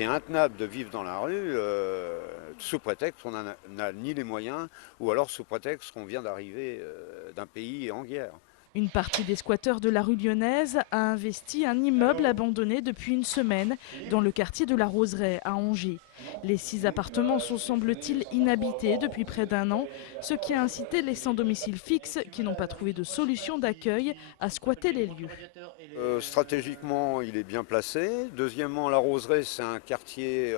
c'est intenable de vivre dans la rue sous prétexte qu'on n'a ni les moyens ou alors sous prétexte qu'on vient d'arriver d'un pays en guerre. Une partie des squatteurs de la rue lyonnaise a investi un immeuble abandonné depuis une semaine dans le quartier de la Roseraie à Angers. Les 6 appartements sont, semble-t-il, inhabités depuis près d'un an, ce qui a incité les sans domicile fixe qui n'ont pas trouvé de solution d'accueil à squatter les lieux. Stratégiquement, il est bien placé. Deuxièmement, la Roseraie, c'est un quartier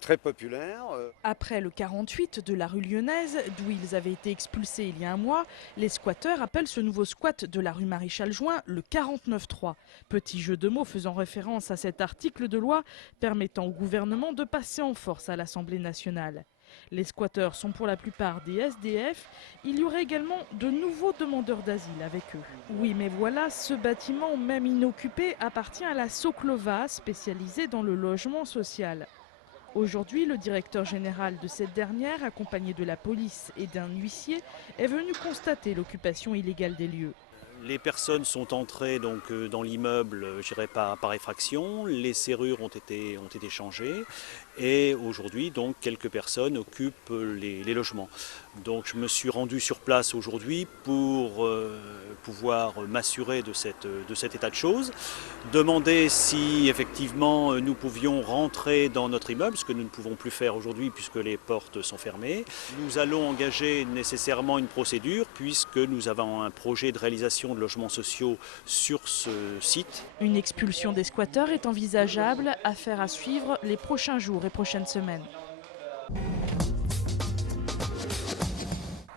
très populaire. Après le 48 de la rue lyonnaise, d'où ils avaient été expulsés il y a un mois, les squatteurs appellent ce nouveau squat de la rue Maréchal-Juin le 49.3. Petit jeu de mots faisant référence à cet article de loi permettant au gouvernement de passer en force à l'Assemblée nationale. Les squatteurs sont pour la plupart des SDF. Il y aurait également de nouveaux demandeurs d'asile avec eux. Oui, mais voilà, ce bâtiment, même inoccupé, appartient à la Soclova, spécialisée dans le logement social. Aujourd'hui, le directeur général de cette dernière, accompagné de la police et d'un huissier, est venu constater l'occupation illégale des lieux. Les personnes sont entrées donc dans l'immeuble, je dirais par effraction. Les serrures ont été changées et aujourd'hui donc quelques personnes occupent les logements. Donc je me suis rendu sur place aujourd'hui pour pouvoir m'assurer de cet état de choses, demander si effectivement nous pouvions rentrer dans notre immeuble, ce que nous ne pouvons plus faire aujourd'hui puisque les portes sont fermées. Nous allons engager nécessairement une procédure puisque nous avons un projet de réalisation de logements sociaux sur ce site. Une expulsion des squatteurs est envisageable, affaire à suivre les prochains jours et prochaines semaines.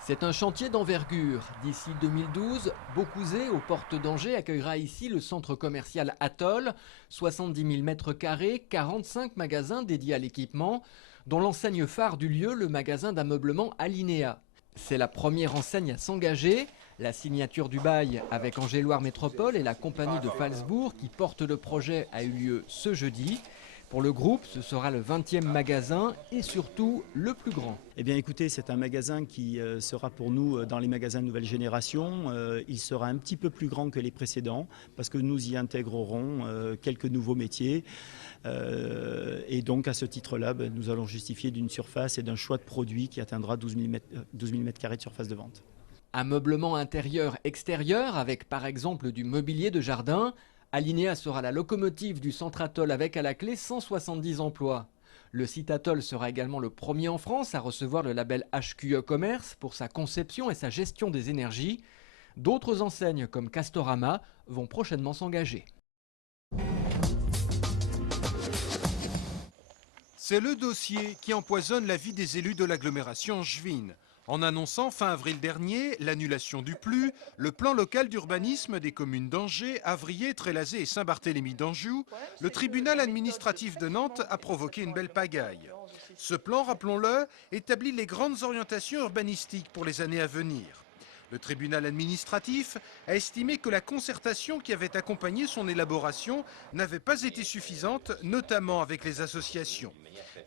C'est un chantier d'envergure. D'ici 2012, Beaucouzé, aux portes d'Angers, accueillera ici le centre commercial Atoll, 70 000 m², 45 magasins dédiés à l'équipement, dont l'enseigne phare du lieu, le magasin d'ameublement Alinéa. C'est la première enseigne à s'engager. La signature du bail avec Angers-Loire Métropole et la compagnie de Falsbourg qui porte le projet a eu lieu ce jeudi. Pour le groupe, ce sera le 20e magasin et surtout le plus grand. Eh bien écoutez, c'est un magasin qui sera pour nous dans les magasins de nouvelle génération. Il sera un petit peu plus grand que les précédents parce que nous y intégrerons quelques nouveaux métiers. Et donc à ce titre-là, nous allons justifier d'une surface et d'un choix de produits qui atteindra 12 000 m² de surface de vente. Ameublement intérieur-extérieur avec par exemple du mobilier de jardin. Alinéa sera la locomotive du centre Atoll avec à la clé 170 emplois. Le site Atoll sera également le premier en France à recevoir le label HQE Commerce pour sa conception et sa gestion des énergies. D'autres enseignes comme Castorama vont prochainement s'engager. C'est le dossier qui empoisonne la vie des élus de l'agglomération angevine. En annonçant fin avril dernier l'annulation du PLU, le plan local d'urbanisme des communes d'Angers, Avrier, Trélazé et Saint-Barthélemy d'Anjou, le tribunal administratif de Nantes a provoqué une belle pagaille. Ce plan, rappelons-le, établit les grandes orientations urbanistiques pour les années à venir. Le tribunal administratif a estimé que la concertation qui avait accompagné son élaboration n'avait pas été suffisante, notamment avec les associations.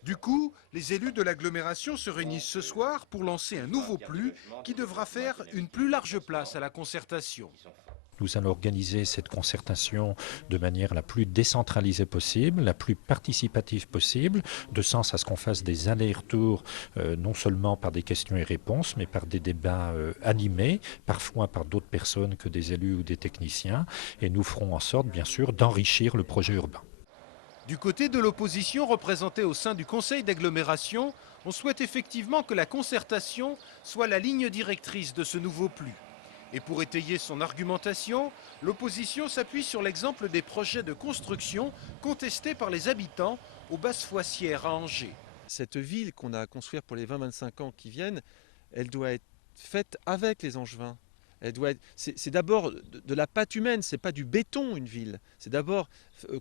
Du coup, les élus de l'agglomération se réunissent ce soir pour lancer un nouveau PLU qui devra faire une plus large place à la concertation. Nous allons organiser cette concertation de manière la plus décentralisée possible, la plus participative possible, de sens à ce qu'on fasse des allers-retours, non seulement par des questions et réponses, mais par des débats animés, parfois par d'autres personnes que des élus ou des techniciens, et nous ferons en sorte, bien sûr, d'enrichir le projet urbain. Du côté de l'opposition représentée au sein du conseil d'agglomération, on souhaite effectivement que la concertation soit la ligne directrice de ce nouveau PLU. Et pour étayer son argumentation, l'opposition s'appuie sur l'exemple des projets de construction contestés par les habitants aux Basses-Foissières à Angers. Cette ville qu'on a à construire pour les 20-25 ans qui viennent, elle doit être faite avec les Angevins. C'est d'abord de la pâte humaine, c'est pas du béton une ville. C'est d'abord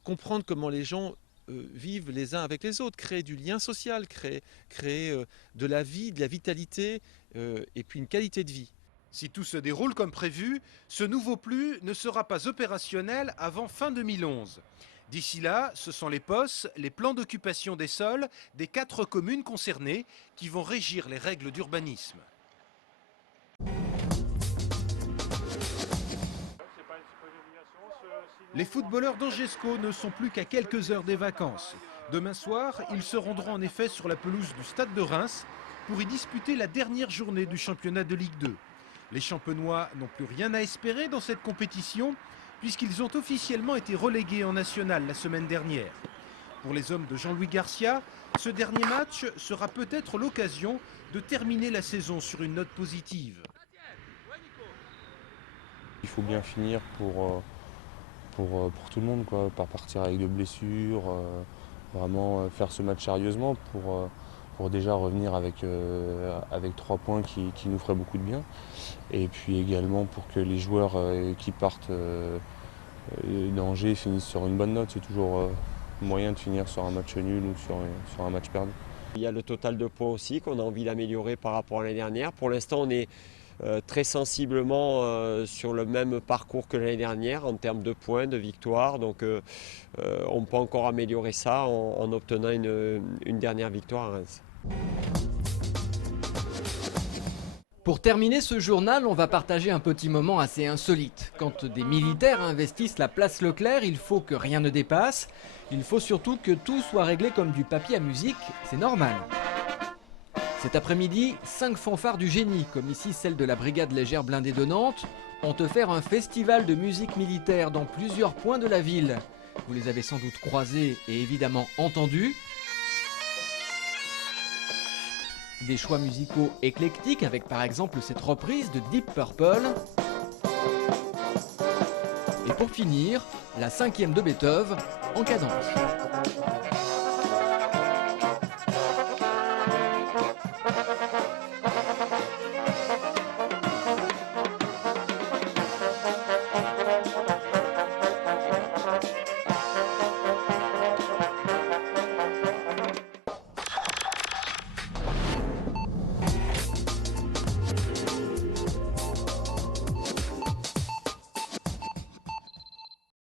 comprendre comment les gens vivent les uns avec les autres, créer du lien social, créer de la vie, de la vitalité et puis une qualité de vie. Si tout se déroule comme prévu, ce nouveau PLU ne sera pas opérationnel avant fin 2011. D'ici là, ce sont les POS, les plans d'occupation des sols des 4 communes concernées qui vont régir les règles d'urbanisme. Les footballeurs d'Angesco ne sont plus qu'à quelques heures des vacances. Demain soir, ils se rendront en effet sur la pelouse du Stade de Reims pour y disputer la dernière journée du championnat de Ligue 2. Les Champenois n'ont plus rien à espérer dans cette compétition puisqu'ils ont officiellement été relégués en national la semaine dernière. Pour les hommes de Jean-Louis Garcia, ce dernier match sera peut-être l'occasion de terminer la saison sur une note positive. Il faut bien finir pour tout le monde, quoi. Pas partir avec de blessures, vraiment faire ce match sérieusement pour déjà revenir avec 3 points qui nous feraient beaucoup de bien. Et puis également pour que les joueurs qui partent d'Angers finissent sur une bonne note. C'est toujours moyen de finir sur un match nul ou sur un match perdu. Il y a le total de points aussi qu'on a envie d'améliorer par rapport à l'année dernière. Pour l'instant, on est très sensiblement sur le même parcours que l'année dernière en termes de points, de victoires. Donc on peut encore améliorer ça en obtenant une dernière victoire à Reims. Pour terminer ce journal, on va partager un petit moment assez insolite. Quand des militaires investissent la place Leclerc, il faut que rien ne dépasse. Il faut surtout que tout soit réglé comme du papier à musique, c'est normal. Cet après-midi, 5 fanfares du génie, comme ici celle de la brigade légère blindée de Nantes, ont offert un festival de musique militaire dans plusieurs points de la ville. Vous les avez sans doute croisés et évidemment entendus. Des choix musicaux éclectiques avec par exemple cette reprise de Deep Purple. Et pour finir, la 5e de Beethoven en cadence.